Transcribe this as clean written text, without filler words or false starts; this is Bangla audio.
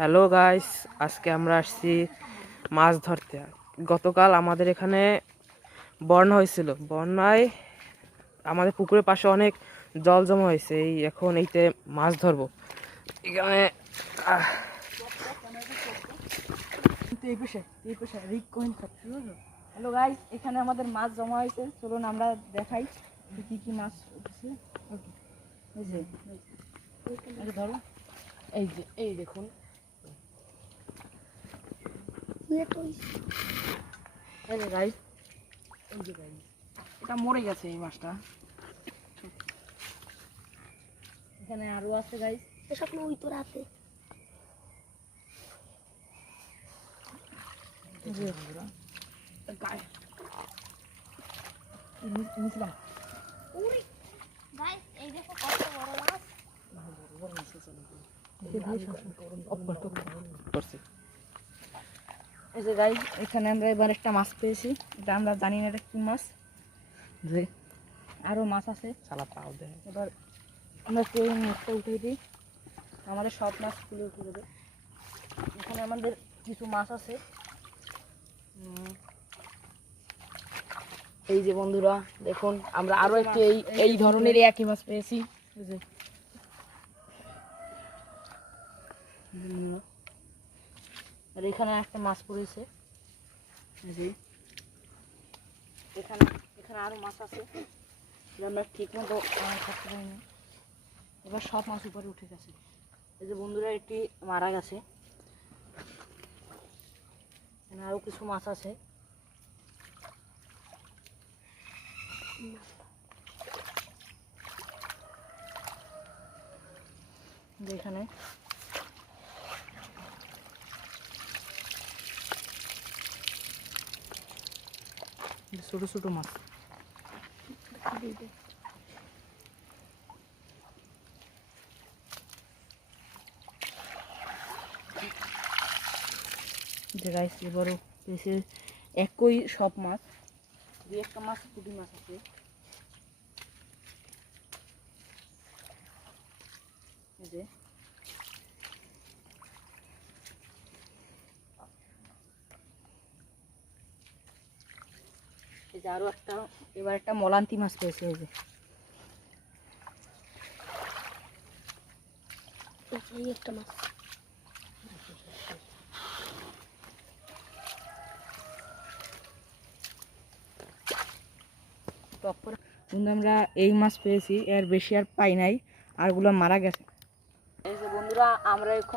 হ্যালো গাইস, আজকে আমরা আসছি মাছ ধরতে। গতকাল আমাদের এখানে বন্যা হয়েছিল। বন্যায় আমাদের পুকুরের পাশে অনেক জল জমা হয়েছে। এখন এইতে মাছ ধরবো এখানে। হ্যালো গাইস, এখানে আমাদের মাছ জমা হয়েছে। চলুন আমরা দেখাই কি কি মাছ উঠেছে। এই যে ধরো, এই দেখুন, এটা মরে গেছে এই মাছটা। এখানে আরো আছে গাইস, এসব ওই তো রাতে নিয়েছিলাম। গাইস, এই দেখো কত বড় মাছ। এই যে গাইস, এখানে আমরা এবার একটা মাছ পেয়েছি। এটা আমরা জানি না এটা কি মাছ। যে আরো মাছ আছে। সালা পাও দেয়। এবার আমরা সেই মাছটা উঠে দিই, আমাদের সব মাছ তুলে উঠে দেবে। এখানে আমাদের কিছু মাছ আছে। এই যে বন্ধুরা দেখুন, আমরা আরো একটি এই ধরনের একই মাছ পেয়েছি। এই যে আর এখানে একটা মাছ পড়েছে। এই যে এখানে এখানে আরো মাছ আছে, আমরা ঠিক মতো থাকতে পারিনি। এবার সব মাছ উপরে উঠে গেছে। এই যে বন্ধুরা, এটি মারা গেছে। এখানে আরো কিছু মাছ আছে। এখানে ছোট ছোট মাছ। যে গাইস, এবারও পেয়েছে একই সব মাছ। দু একটা মাছ পুঁটি মাছ আছে। এই যে এই যে আরো একটা, এবার একটা মলান্তি মাছ পেয়েছে। এই যে এই একটা মাছ। টপ করে কিন্তু আমরা এই মাছ পেয়েছি, এর বেশি আর পাই নাই, আরগুলো মারা গেছে। এই যে বন্ধুরা, আমরা এখন